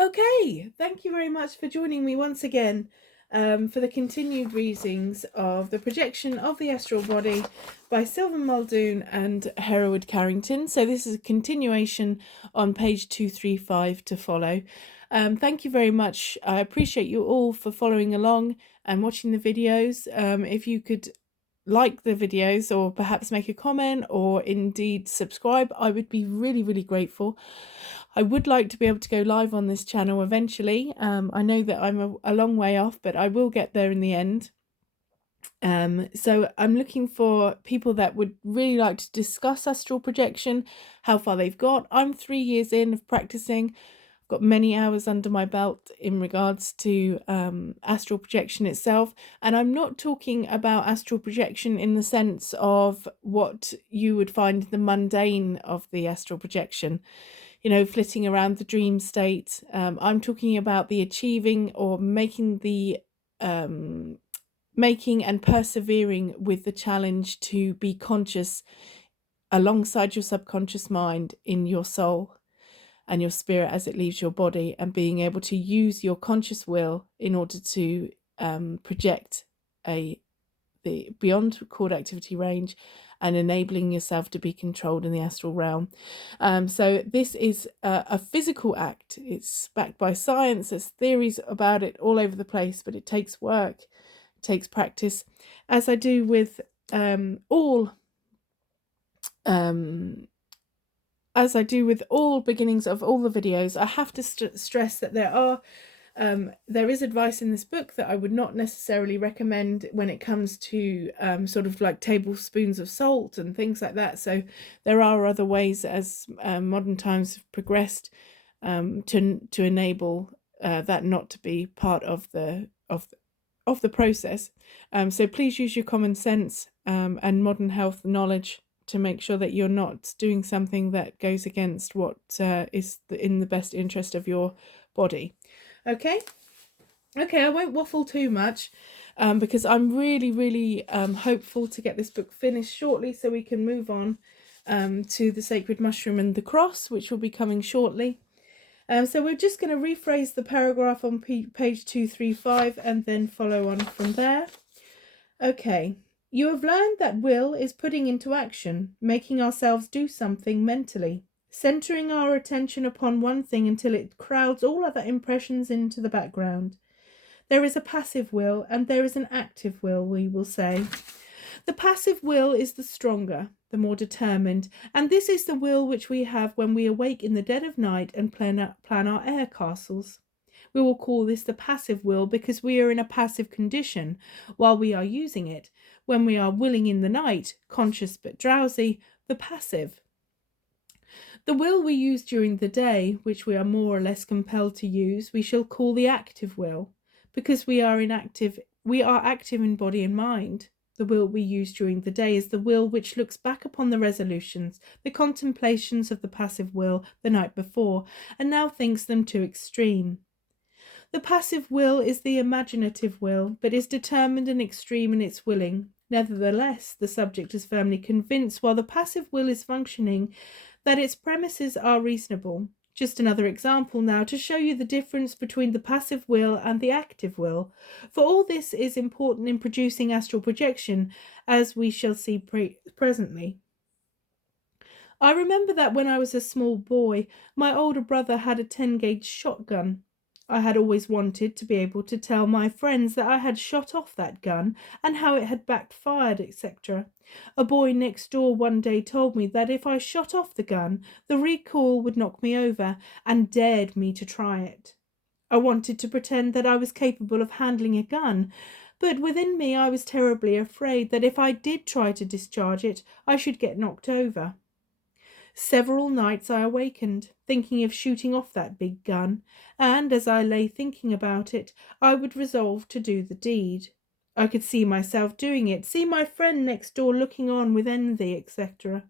Okay, thank you very much for joining me once again for the continued readings of The Projection of the Astral Body by Sylvan Muldoon and Hereward Carrington. So, this is a continuation on page 235 to follow. Thank you very much. I appreciate you all for following along and watching the videos. If you could like the videos or perhaps make a comment or indeed subscribe, I would be really, really grateful. I would like to be able to go live on this channel eventually. I know that I'm a long way off, but I will get there in the end. So I'm looking for people that would really like to discuss astral projection, how far they've got. I'm 3 years in of practicing, got many hours under my belt in regards to astral projection itself. And I'm not talking about astral projection in the sense of what you would find the mundane of the astral projection, flitting around the dream state. I'm talking about the achieving or making and persevering with the challenge to be conscious alongside your subconscious mind in your soul and your spirit as it leaves your body, and being able to use your conscious will in order to project the beyond cord activity range and enabling yourself to be controlled in the astral realm. So this is a physical act. It's backed by science. There's theories about it all over the place, but it takes work, it takes practice, as I do with all beginnings of all the videos. I have to stress that there is advice in this book that I would not necessarily recommend when it comes to sort of like tablespoons of salt and things like that. So there are other ways, as modern times have progressed, to enable that not to be part of the process. So please use your common sense and modern health knowledge to make sure that you're not doing something that goes against what is in the best interest of your body. Okay, I won't waffle too much because I'm really, really hopeful to get this book finished shortly so we can move on to The Sacred Mushroom and the Cross, which will be coming shortly. So we're just going to rephrase the paragraph on page 235 and then follow on from there. Okay. You have learned that will is putting into action, making ourselves do something mentally, centering our attention upon one thing until it crowds all other impressions into the background. There is a passive will and there is an active will, we will say. The passive will is the stronger, the more determined, and this is the will which we have when we awake in the dead of night and plan our air castles. We will call this the passive will because we are in a passive condition while we are using it. When we are willing in the night, conscious but drowsy, the passive. The will we use during the day, which we are more or less compelled to use, we shall call the active will, because we are active in body and mind. The will we use during the day is the will which looks back upon the resolutions, the contemplations of the passive will the night before, and now thinks them too extreme. The passive will is the imaginative will, but is determined and extreme in its willing. Nevertheless, the subject is firmly convinced, while the passive will is functioning, that its premises are reasonable. Just another example now to show you the difference between the passive will and the active will, for all this is important in producing astral projection, as we shall see presently. I remember that when I was a small boy, my older brother had a 10-gauge shotgun. I had always wanted to be able to tell my friends that I had shot off that gun and how it had backfired, etc. A boy next door one day told me that if I shot off the gun, the recoil would knock me over, and dared me to try it. I wanted to pretend that I was capable of handling a gun, but within me I was terribly afraid that if I did try to discharge it, I should get knocked over. Several nights I awakened, thinking of shooting off that big gun, and as I lay thinking about it, I would resolve to do the deed. I could see myself doing it, see my friend next door looking on with envy, etc.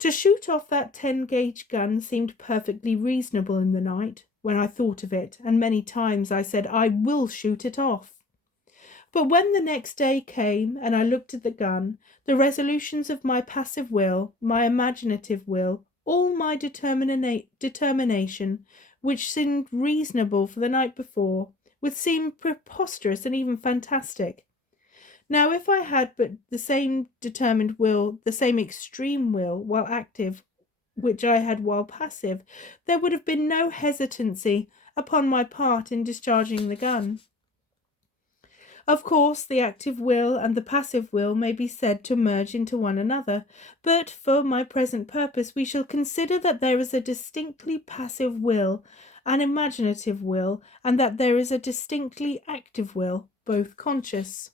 To shoot off that 10-gauge gun seemed perfectly reasonable in the night, when I thought of it, and many times I said, I will shoot it off. But when the next day came and I looked at the gun, the resolutions of my passive will, my imaginative will, all my determination which seemed reasonable for the night before, would seem preposterous and even fantastic. Now, if I had but the same determined will, the same extreme will, while active, which I had while passive, there would have been no hesitancy upon my part in discharging the gun. Of course, the active will and the passive will may be said to merge into one another, but for my present purpose we shall consider that there is a distinctly passive will, an imaginative will, and that there is a distinctly active will, both conscious.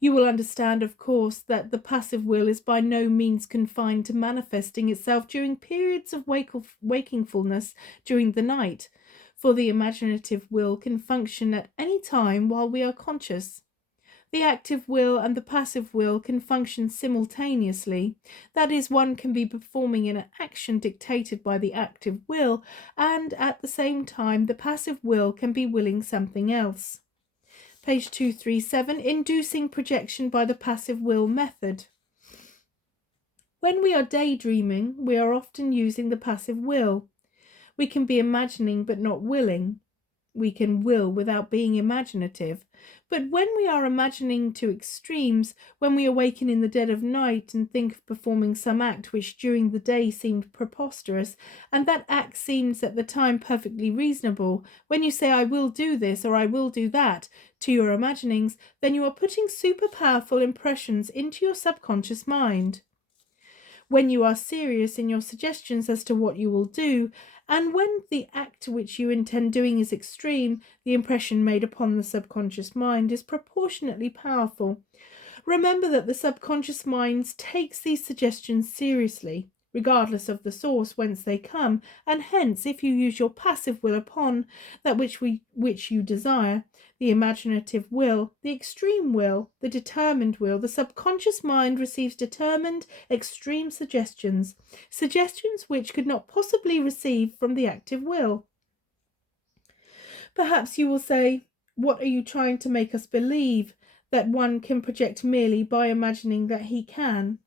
You will understand, of course, that the passive will is by no means confined to manifesting itself during periods of wakefulness during the night, for the imaginative will can function at any time while we are conscious. The active will and the passive will can function simultaneously. That is, one can be performing an action dictated by the active will, and at the same time the passive will can be willing something else. Page 237, Inducing Projection by the Passive Will Method. When we are daydreaming, we are often using the passive will. We can be imagining but not willing. We can will without being imaginative. But when we are imagining to extremes, when we awaken in the dead of night and think of performing some act which during the day seemed preposterous, and that act seems at the time perfectly reasonable, when you say, "I will do this," or "I will do that," to your imaginings, then you are putting superpowerful impressions into your subconscious mind. When you are serious in your suggestions as to what you will do, and when the act which you intend doing is extreme, the impression made upon the subconscious mind is proportionately powerful. Remember that the subconscious mind takes these suggestions seriously, regardless of the source whence they come, and hence, if you use your passive will upon that which you desire, the imaginative will, the extreme will, the determined will, the subconscious mind receives determined, extreme suggestions which could not possibly receive from the active will. Perhaps you will say, "What are you trying to make us believe? That one can project merely by imagining that he can?"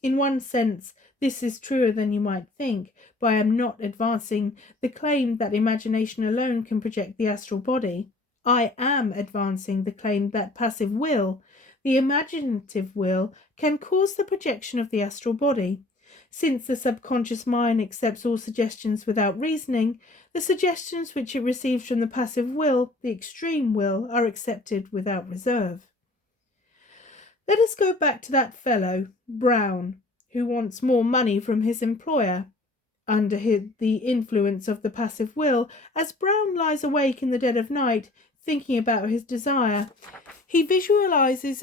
In one sense, this is truer than you might think, but I am not advancing the claim that imagination alone can project the astral body. I am advancing the claim that passive will, the imaginative will, can cause the projection of the astral body. Since the subconscious mind accepts all suggestions without reasoning, the suggestions which it receives from the passive will, the extreme will, are accepted without reserve. Let us go back to that fellow, Brown, who wants more money from his employer. Under the influence of the passive will, as Brown lies awake in the dead of night, thinking about his desire, he visualizes,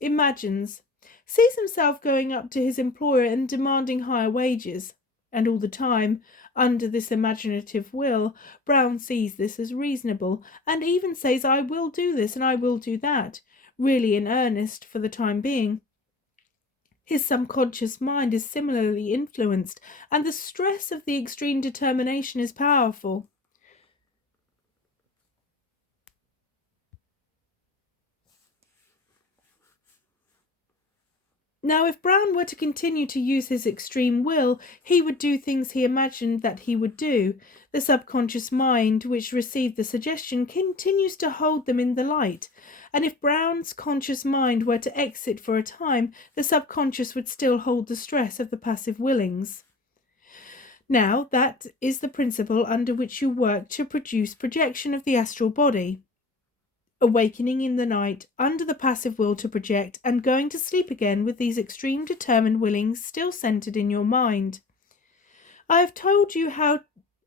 imagines, sees himself going up to his employer and demanding higher wages. And all the time, under this imaginative will, Brown sees this as reasonable, and even says, "I will do this and I will do that," really in earnest for the time being. His subconscious mind is similarly influenced, and the stress of the extreme determination is powerful. Now, if Brown were to continue to use his extreme will, he would do things he imagined that he would do. The subconscious mind, which received the suggestion, continues to hold them in the light. And if Brown's conscious mind were to exit for a time, the subconscious would still hold the stress of the passive willings. Now, that is the principle under which you work to produce projection of the astral body. Awakening in the night under the passive will to project, and going to sleep again with these extreme determined willings still centered in your mind. I have told you how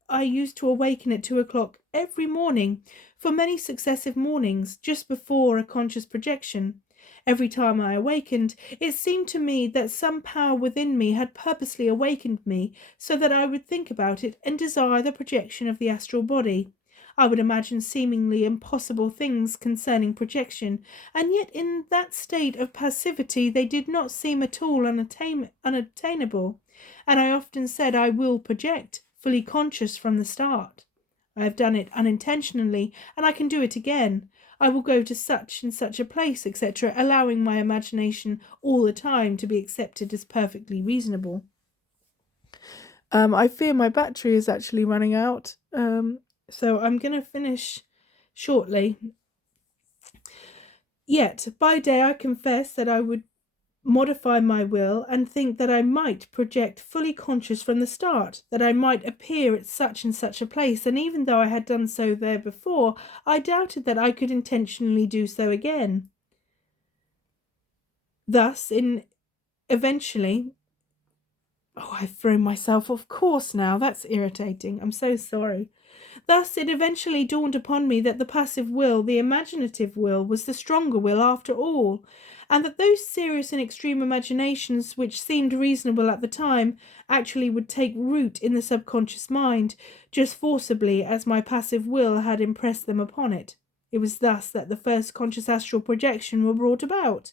I used to awaken at 2 o'clock every morning for many successive mornings just before a conscious projection. Every time I awakened, it seemed to me that some power within me had purposely awakened me so that I would think about it and desire the projection of the astral body. I would imagine seemingly impossible things concerning projection, and yet in that state of passivity they did not seem at all unattainable, and I often said, "I will project," fully conscious from the start. I have done it unintentionally, and I can do it again. I will go to such and such a place, etc., allowing my imagination all the time to be accepted as perfectly reasonable. I fear my battery is actually running out, so I'm going to finish shortly. Yet, by day I confess that I would modify my will and think that I might project fully conscious from the start, that I might appear at such and such a place, and even though I had done so there before, I doubted that I could intentionally do so again. Thus, eventually, I've thrown myself off course now. That's irritating. I'm so sorry. Thus, it eventually dawned upon me that the passive will, the imaginative will, was the stronger will after all, and that those serious and extreme imaginations which seemed reasonable at the time actually would take root in the subconscious mind, just forcibly as my passive will had impressed them upon it. It was thus that the first conscious astral projection were brought about.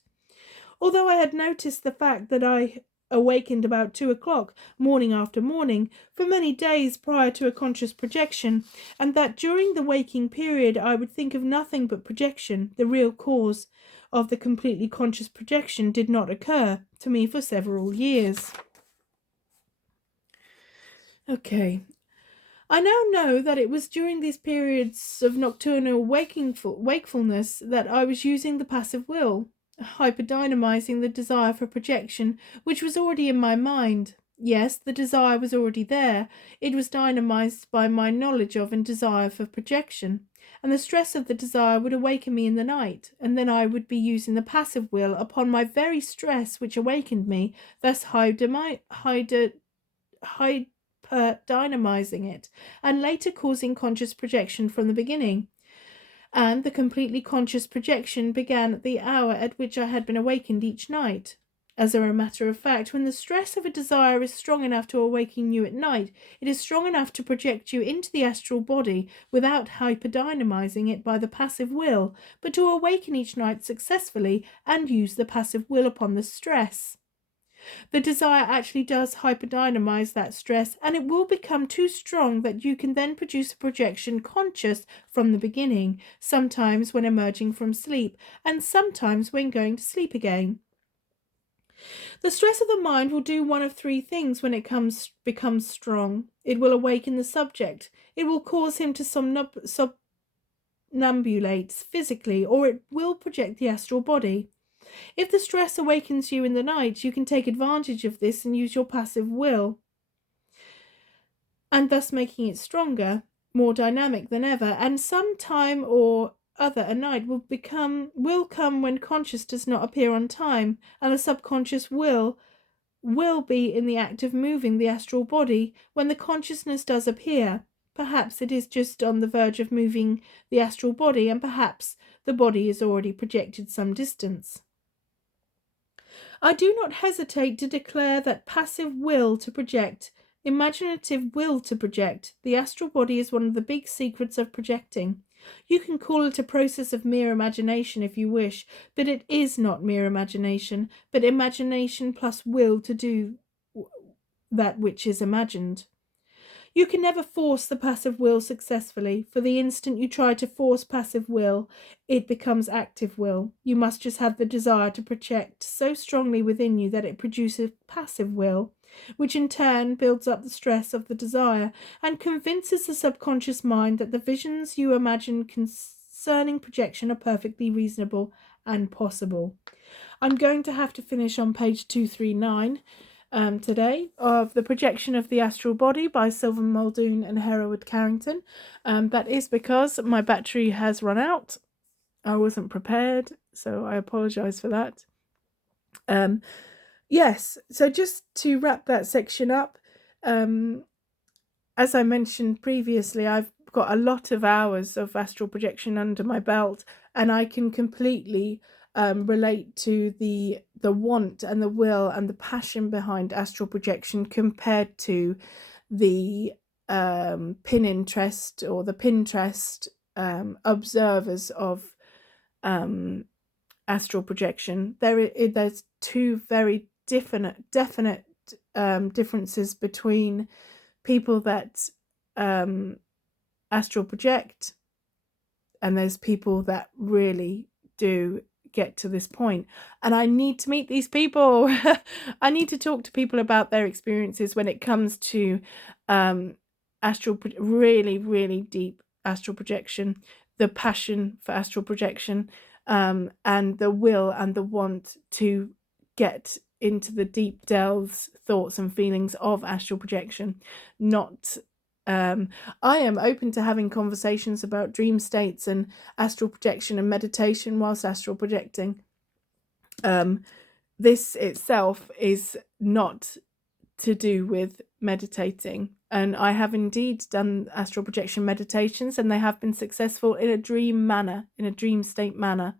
Although I had noticed the fact that I awakened about 2 o'clock, morning after morning, for many days prior to a conscious projection, and that during the waking period I would think of nothing but projection, the real cause of the completely conscious projection did not occur to me for several years. Okay. I now know that it was during these periods of nocturnal wakefulness that I was using the passive will, hyperdynamizing the desire for projection, which was already in my mind. Yes, the desire was already there. It was dynamized by my knowledge of and desire for projection, and the stress of the desire would awaken me in the night, and then I would be using the passive will upon my very stress which awakened me, thus dynamizing it, and later causing conscious projection from the beginning. And the completely conscious projection began at the hour at which I had been awakened each night. As a matter of fact, when the stress of a desire is strong enough to awaken you at night, it is strong enough to project you into the astral body without hyperdynamizing it by the passive will, but to awaken each night successfully and use the passive will upon the stress. The desire actually does hyperdynamize that stress, and it will become too strong that you can then produce a projection conscious from the beginning, sometimes when emerging from sleep, and sometimes when going to sleep again. The stress of the mind will do one of three things when it becomes strong. It will awaken the subject. It will cause him to somnambulate physically, or it will project the astral body. If the stress awakens you in the night, you can take advantage of this and use your passive will, and thus making it stronger, more dynamic than ever, and some time or other a night will come when conscious does not appear on time, and the subconscious will be in the act of moving the astral body when the consciousness does appear. Perhaps it is just on the verge of moving the astral body, and perhaps the body is already projected some distance. I do not hesitate to declare that passive will to project, imaginative will to project, the astral body is one of the big secrets of projecting. You can call it a process of mere imagination if you wish, but it is not mere imagination, but imagination plus will to do that which is imagined. You can never force the passive will successfully, for the instant you try to force passive will, it becomes active will. You must just have the desire to project so strongly within you that it produces passive will, which in turn builds up the stress of the desire and convinces the subconscious mind that the visions you imagine concerning projection are perfectly reasonable and possible. I'm going to have to finish on page 239. Today of The Projection of the Astral Body by Sylvan Muldoon and Hereward Carrington. That is because my battery has run out. I wasn't prepared, so I apologise for that. Yes, so just to wrap that section up, as I mentioned previously, I've got a lot of hours of astral projection under my belt, and I can completely relate to the want and the will and the passion behind astral projection compared to the Pinterest or the Pinterest observers of astral projection. There's two very definite differences between people that astral project, and there's people that really do get to this point. And I need to meet these people. I need to talk to people about their experiences when it comes to really, really deep astral projection, the passion for astral projection, and the will and the want to get into the deep delves, thoughts and feelings of astral projection. Not I am open to having conversations about dream states and astral projection and meditation whilst astral projecting. This itself is not to do with meditating, and I have indeed done astral projection meditations, and they have been successful in a dream manner, in a dream state manner.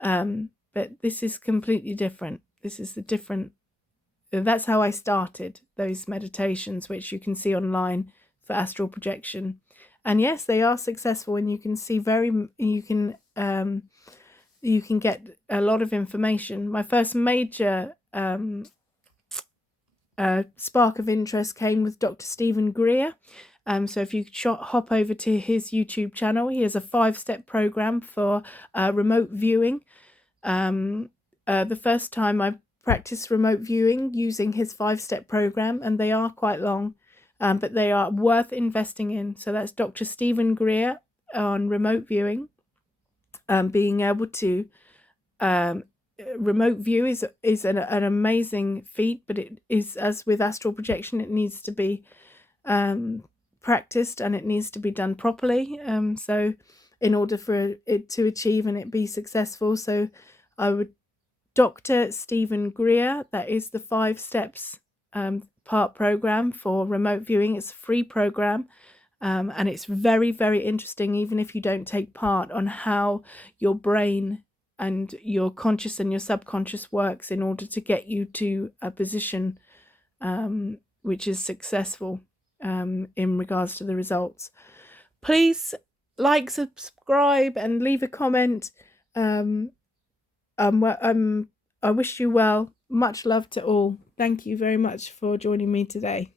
But this is completely different. This is the different. That's how I started those meditations, which you can see online for astral projection. And yes, they are successful, and you can see you can get a lot of information. My first major spark of interest came with Dr. Stephen Greer. So if you hop over to his YouTube channel, he has a 5-step program for remote viewing. The first time I practiced remote viewing using his 5-step program, and they are quite long, but they are worth investing in. So that's Dr. Stephen Greer on remote viewing. Being able to remote view is an amazing feat, but it is, as with astral projection, it needs to be practiced, and it needs to be done properly. So in order for it to achieve and it be successful, so I would Dr. Stephen Greer, that is the 5 steps part program for remote viewing. It's a free program. And it's very, very interesting, even if you don't take part, on how your brain and your conscious and your subconscious works in order to get you to a position which is successful in regards to the results. Please like, subscribe, and leave a comment. I wish you well. Much love to all. Thank you very much for joining me today.